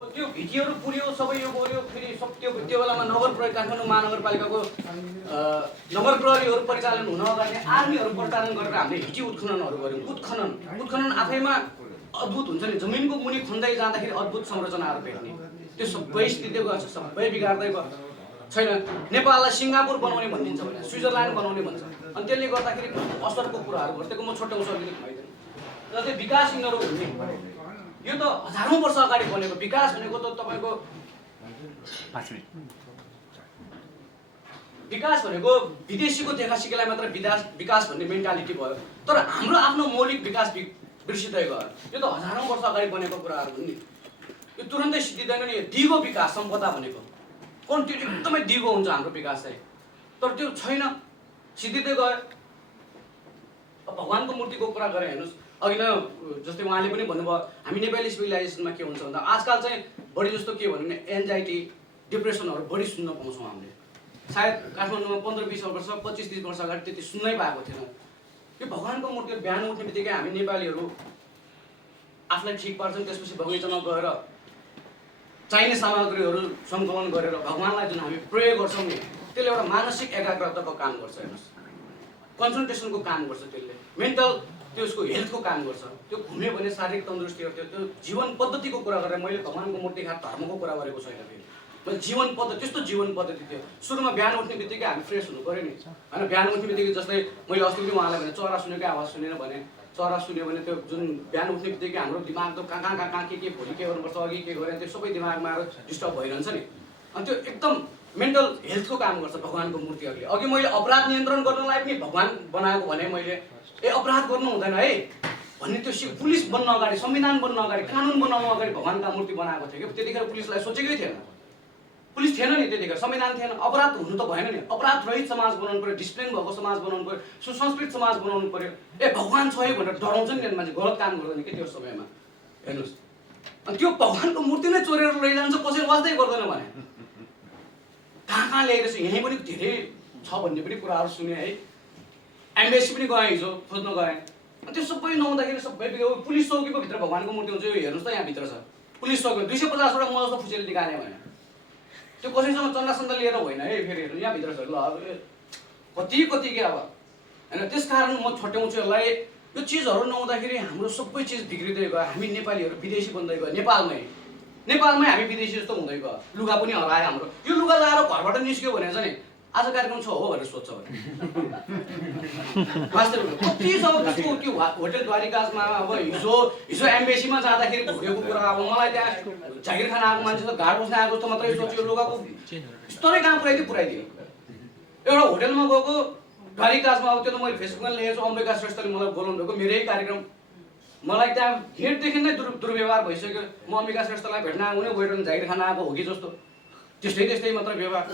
त्यो भिडियोहरू पुर्यो सबै यो गऱ्यो फेरि सब त्यो बेलामा नगर प्रहरी काठमाडौँ महानगरपालिकाको नगर प्रहरीहरू परिचालन हुन अगाडि आर्मीहरू परिचालन गरेर हामीले हिटी उत्खननहरू गऱ्यौँ। उत्खनन आफैमा अद्भुत हुन्छ नि। जमिनको मुनि खन्दै जाँदाखेरि अद्भुत संरचनाहरू भेट्ने त्यो सबै स्थिति गएको छ, सबै बिगार्दै गयो छैन। नेपाललाई सिङ्गापुर बनाउने भनिदिन्छ भने स्विजरल्यान्ड बनाउने भन्छ। अनि त्यसले गर्दाखेरि असरको कुराहरू गर्दैको म छोट्याउँछु अलिकति भइदिनु। जस्तै विकास यिनीहरू हुने यो त हजारौं वर्ष अगाडि बनेको विकास भनेको त तपाईको विकास भनेको विदेशीको देखा सिकेलाई मात्र विकास भन्ने मेन्टालिटी भयो। तर हाम्रो आफ्नो मौलिक विकास बिर्सिँदै गयो। यो त हजारौं वर्ष अगाडि बनेको कुराहरू हुन् नि। यो तुरन्तै सिद्धिँदैन नि। दिगो विकास सम्पदा भनेको कन्टिन्यू एकदमै दिगो हुन्छ हाम्रो विकास चाहिँ, तर त्यो छैन, सिद्धिँदै गयो। भगवानको मूर्तिको कुरा गरे हेर्नुस्, अघि न जस्तै उहाँले पनि भन्नुभयो हामी नेपाली सिभिलाइजेसनमा के हुन्छ भन्दा आजकल चाहिँ बढी जस्तो के भन्नु भने एन्जाइटी डिप्रेसनहरू बढी सुन्न पाउँछौँ हामीले। सायद काठमाडौँमा 15-20 वर्ष 25-30 वर्ष अगाडि त्यति सुन्नै पाएको थिएन। यो भगवानको मूर्ति बिहान उठ्ने बित्तिकै हामी नेपालीहरू आफूलाई ठिक पार्छौँ, त्यसपछि बगैँचामा गएर चाहिने सामग्रीहरू सङ्कलन गरेर भगवानलाई जुन हामी प्रयोग गर्छौँ नि त्यसले एउटा मानसिक एकाग्रताको काम गर्छ। हेर्नुहोस्, कन्सन्ट्रेसनको काम गर्छ, त्यसले मेन्टल त्यसको हेल्थको काम गर्छ। त्यो घुम्यो भने शारीरिक तन्दुरुस्ती गर्छ। त्यो जीवन पद्धतिको कुरा गरेर मैले भगवानको मूर्ति खाट धर्मको कुरा गरेको छैन। मैले जीवन पद्धति त्यस्तो जीवन पद्धति थियो। सुरुमा बिहान उठ्ने बित्तिकै हामी फ्रेस हुनु पऱ्यो नि होइन। बिहान उठ्ने बित्तिकै जस्तै मैले अस्ति पनि उहाँलाई भने चरा सुनेकै आवाज सुनेर भने चरा सुन्यो भने त्यो जुन बिहान उठ्ने बित्तिकै हाम्रो दिमाग त कहाँ के भोलि के गर्नुपर्छ अघि के गरेर त्यो सबै दिमागमा आएर डिस्टर्ब भइरहन्छ नि। अनि त्यो एकदम मेन्टल हेल्थको काम गर्छ भगवानको मूर्तिहरूले। अघि मैले अपराध नियन्त्रण गर्नलाई पनि भगवान बनाएको भने मैले अपराध गर्नु हुँदैन है भन्ने त्यो पुलिस बन्न अगाडि संविधान बन्न अगाडि कानुन बनाउनु अगाडि भगवानका मूर्ति बनाएको थियो कि त्यतिखेर पुलिसलाई सोचेकै थिएन। पुलिस थिएन नि त्यतिखेर, संविधान थिएन। अपराध हुनु त भएन नि। अपराध रहित समाज बनाउनु पर्यो, डिसिप्लिन भएको समाज बनाउनु पर्यो, सुसंस्कृत समाज बनाउनु पर्यो। भगवान छ है भनेर डराउँछ नि मान्छे, गलत काम गर्दैन कि त्यो समयमा। हेर्नुहोस्, अनि त्यो भगवानको मूर्ति नै चोरेर लैजान्छ, कसैले वास्तै गर्दैन भने कहाँ ल्याएको छ। यहीँ पनि धेरै छ भन्ने पनि कुराहरू सुने है। एम्बेसी पनि गएँ हिजो खोज्न गएँ, अनि त्यो सबै नहुँदाखेरि सबै पुलिस चौकीको भित्र भगवानको मूर्ति हुन्छ। यो हेर्नुहोस् त यहाँ भित्र छ पुलिस चौकी 250 वटा म जस्तो फुचेले निकाल्ने भने त्यो कसैसँग चन्दासन्दा लिएर होइन है। फेरि हेर्नु यहाँ भित्र छ ल कति के अब होइन। त्यस कारण म छोट्याउँछु यसलाई। यो चिजहरू नहुँदाखेरि हाम्रो सबै चिज बिग्रिँदै गयो। हामी नेपालीहरू विदेशी बन्दै गयो। नेपालमै हामी विदेशी जस्तो हुँदै गयो। लुगा पनि हरायो हाम्रो। यो लुगा लाएर घरबाट निस्क्यो भने चाहिँ आज कार्यक्रम छ हो भनेर सोध्छ भने वास्तवमा कति छ त्यसको त्यो होटल द्वारिकामा। अब हिजो एम्बेसीमा जाँदाखेरि भोगेको कुरा अब मलाई त्यहाँ जागिर खान आएको मान्छे त घाट बस्न आएको जस्तो मात्रै सोच्यो। लुगाको स्तरै कहाँ पुऱ्याइदियो। एउटा होटलमा गएको द्वारिकामा, अब त्यो त मैले फेसबुकमा लेखेको छु, अम्बिका श्रेष्ठले मलाई बोलाउनु भएको मेरै कार्यक्रम। मलाई त्यहाँ गेटदेखि नै दुर्व्यवहार भइसक्यो। म अम्बिका श्रेष्ठलाई भेट्न आएको नै वेटर जागिर खान आएको हो कि जस्तो त्यस्तै मात्र व्यवहार।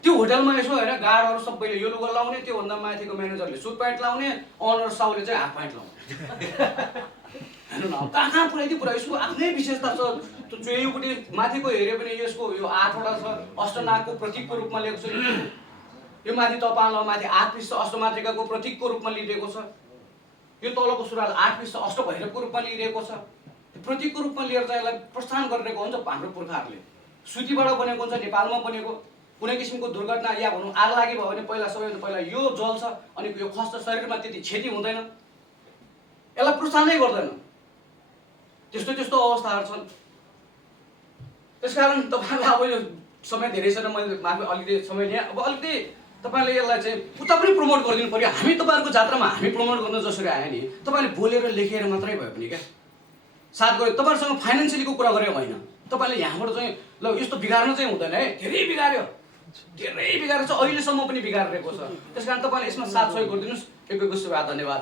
त्यो होटलमा यसो होइन गार्डहरू सबैले यो लुगा लाउने, त्योभन्दा माथिको म्यानेजरले सुट प्यान्ट लाउने, अनर साउले चाहिँ हाफ प्यान्ट लाउने। हेर्नु न कहाँ पुऱ्याइदियो। यसको आफ्नै विशेषता छ। त्यो चोयोपट्टि माथिको हेऱ्यो भने यसको यो 8 वटा छ, अष्टनागको प्रतीकको रूपमा लिएको छ। यो माथि तपालमा माथि 8 पिस छ, अष्टमातृकाको प्रतीकको रूपमा लिइरहेको छ। यो तलको सुरुवाल 8 पिस छ, अष्टभैरवको रूपमा लिइरहेको छ। प्रतीकको रूपमा लिएर चाहिँ यसलाई प्रोत्साहन गरिरहेको हुन्छ हाम्रो पुर्खाहरूले। सुतीबाट बनेको हुन्छ, नेपालमा बनेको। कुनै किसिमको दुर्घटना या भनौँ आग लागि भयो भने सबैभन्दा पहिला यो जल्छ, अनि यो खस्छ, शरीरमा त्यति क्षति हुँदैन। यसलाई प्रोत्साहनै गर्दैन। त्यस्तो अवस्थाहरू छन्। त्यसकारण तपाईँलाई अब यो समय धेरै छैन, मैले माफी अलिकति समय लिएँ। अब अलिकति तपाईँले यसलाई चाहिँ उता पनि प्रमोट गरिदिनु पऱ्यो। हामी तपाईँहरूको जात्रामा हामी प्रमोट गर्न जसरी आयो नि, तपाईँले बोलेर लेखेर मात्रै भयो पनि क्या साथ गऱ्यो। तपाईँहरूसँग फाइनेन्सियलीको कुरा गरेर होइन। तपाईँले यहाँबाट चाहिँ ल यस्तो बिगार्नु चाहिँ हुँदैन है। धेरै बिगारेको छ, अहिलेसम्म पनि बिगारिरहेको छ। त्यस कारण तपाईँले यसमा साथ सहयोग गरिदिनुहोस्। एकैको सेवा। धन्यवाद।